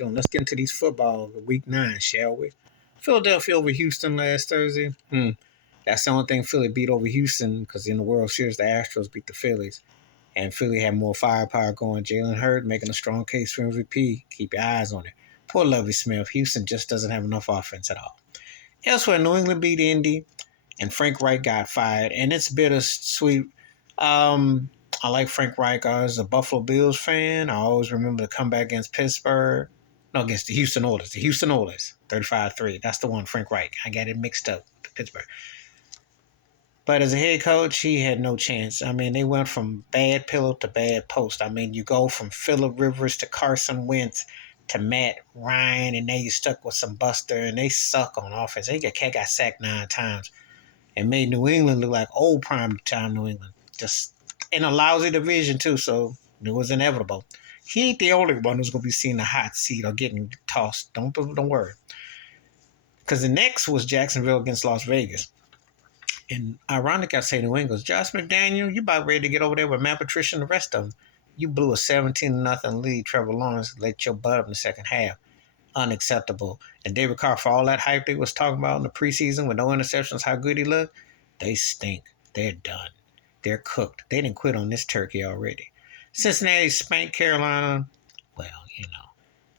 Let's get into these football week 9, shall we? Philadelphia over Houston last Thursday. That's the only thing Philly beat over Houston because in the World Series the Astros beat the Phillies, and Philly had more firepower going. Jalen Hurd making a strong case for MVP. Keep your eyes on it. Poor Lovie Smith. Houston just doesn't have enough offense at all. Elsewhere, New England beat Indy, and Frank Reich got fired, and it's bittersweet. I like Frank Reich. I was a Buffalo Bills fan. I always remember the comeback against Pittsburgh. No, against the Houston Oilers. The Houston Oilers, 35-3. That's the one, Frank Reich. I got it mixed up to Pittsburgh. But as a head coach, he had no chance. I mean, they went from bad pillow to bad post. I mean, you go from Phillip Rivers to Carson Wentz to Matt Ryan, and now you're stuck with some Buster, and they suck on offense. Cat got sacked 9 times and made New England look like old prime time New England. Just in a lousy division, too, so it was inevitable. He ain't the only one who's going to be seeing the hot seat or getting tossed. Don't worry. Because the next was Jacksonville against Las Vegas. And ironic, I say New England. Josh McDaniel, you about ready to get over there with Matt Patricia and the rest of them. You blew a 17-0 lead. Trevor Lawrence let your butt up in the second half. Unacceptable. And David Carr, for all that hype they was talking about in the preseason with no interceptions, how good he looked, they stink. They're done. They're cooked. They didn't quit on this turkey already. Cincinnati spanked Carolina. Well,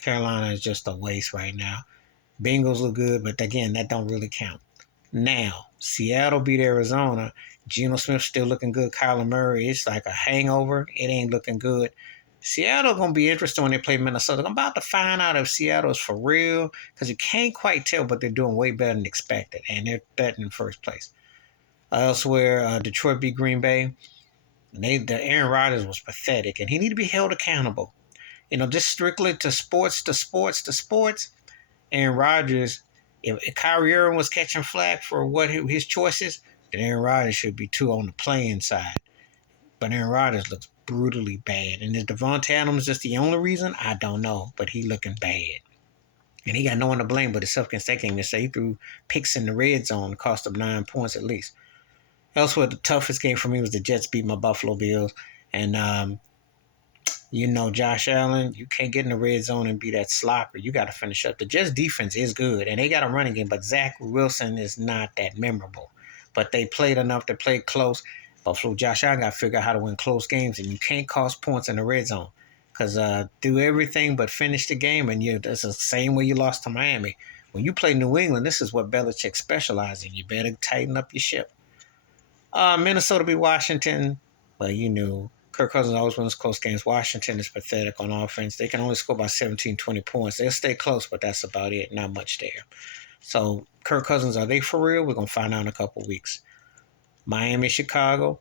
Carolina is just a waste right now. Bengals look good, but again, that don't really count. Now, Seattle beat Arizona. Geno Smith still looking good. Kyler Murray, it's like a hangover. It ain't looking good. Seattle going to be interesting when they play Minnesota. I'm about to find out if Seattle is for real because you can't quite tell, but they're doing way better than expected, and they're betting in first place. Elsewhere, Detroit beat Green Bay. The Aaron Rodgers was pathetic, and he need to be held accountable. Just strictly to sports. Aaron Rodgers, if Kyrie Irving was catching flack for what his choices, then Aaron Rodgers should be too on the playing side. But Aaron Rodgers looks brutally bad. And is Devontae Adams just the only reason? I don't know, but he looking bad. And he got no one to blame but himself against that game. They say he threw picks in the red zone, cost him 9 points at least. Elsewhere, the toughest game for me was the Jets beat my Buffalo Bills. And, Josh Allen, you can't get in the red zone and be that sloppy. You got to finish up. The Jets defense is good, and they got a running game, but Zach Wilson is not that memorable. But they played enough. They played close. Buffalo, Josh Allen got to figure out how to win close games, and you can't cost points in the red zone because do everything but finish the game, and that's the same way you lost to Miami. When you play New England, this is what Belichick specializes in. You better tighten up your ship. Minnesota beat Washington. Well, Kirk Cousins always wins close games. Washington is pathetic on offense. They can only score by 17, 20 points. They'll stay close, but that's about it. Not much there. So, Kirk Cousins, are they for real? We're going to find out in a couple weeks. Miami, Chicago.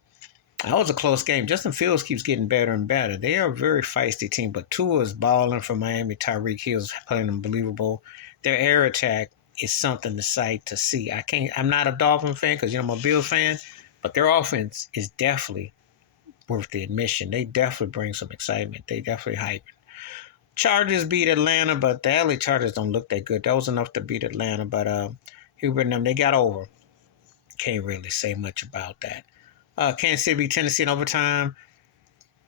That was a close game. Justin Fields keeps getting better and better. They are a very feisty team, but Tua is balling for Miami. Tyreek Hill's playing unbelievable. Their air attack is something to sight to see. I'm not a Dolphin fan because, I'm a Bills fan, but their offense is definitely worth the admission. They definitely bring some excitement. They definitely hype. Chargers beat Atlanta, but the LA Chargers don't look that good. That was enough to beat Atlanta, but Hubert and them, they got over. Can't really say much about that. Kansas City beat Tennessee in overtime.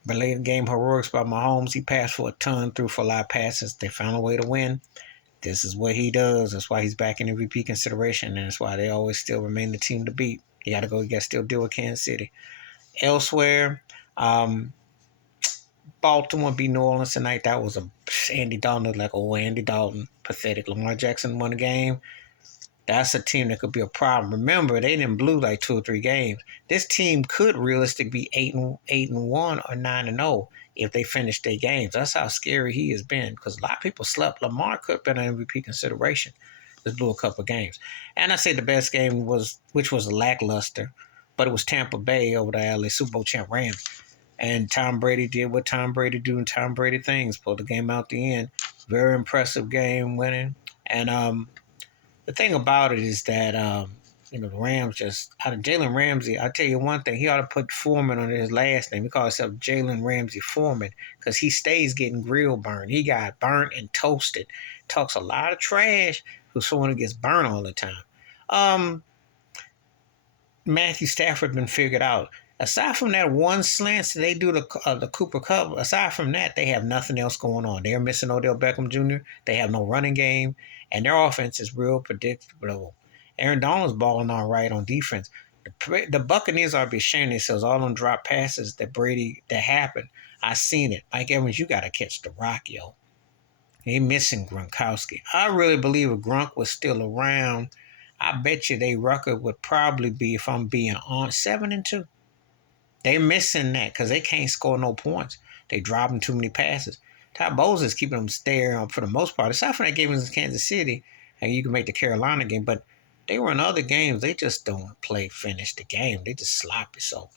But late in the game, heroics by Mahomes. He passed for a ton, threw for a lot of passes. They found a way to win. This is what he does. That's why he's back in MVP consideration, and that's why they always still remain the team to beat. You got to still deal with Kansas City. Elsewhere, Baltimore beat New Orleans tonight. That was Andy Dalton looked like Andy Dalton. Pathetic. Lamar Jackson won the game. That's a team that could be a problem. Remember, they didn't blew like 2 or 3 games. This team could realistically be 8-1 or 9-0 if they finish their games. That's how scary he has been because a lot of people slept. Lamar could have been an MVP consideration. Just blew a couple of games. And I say the best game which was lackluster, but it was Tampa Bay over the LA Super Bowl champ Rams. And Tom Brady did what Tom Brady do and Tom Brady things. Pulled the game out the end. Very impressive game winning. And the thing about it is that, the Rams just, out of Jalen Ramsey, I'll tell you one thing, he ought to put Foreman under his last name. He calls himself Jalen Ramsey Foreman because he stays getting grill burned. He got burnt and toasted. Talks a lot of trash who's someone who gets burnt all the time. Matthew Stafford been figured out. Aside from that one slant they do the Cooper Cup, aside from that, they have nothing else going on. They're missing Odell Beckham Jr. They have no running game, and their offense is real predictable. Aaron Donald's balling all right on defense. The Buccaneers are be ashamed themselves. All them drop passes that happened. I seen it. Mike Evans, you got to catch the rock, yo. They missing Gronkowski. I really believe if Gronk was still around, I bet you they record would probably be, if I'm being on, 7-2. They missing that because they can't score no points. They dropping too many passes. Todd Bowles is keeping them staring for the most part. Aside from that game in Kansas City, and you can make the Carolina game, but they were in other games. They just don't finish the game. They just sloppy. So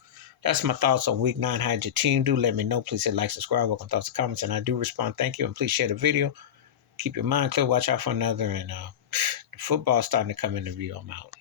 that's my thoughts on Week 9. How'd your team do? Let me know. Please hit like, subscribe, welcome thoughts and comments, and I do respond. Thank you, and please share the video. Keep your mind clear. Watch out for another, and the football's starting to come into view. I'm out.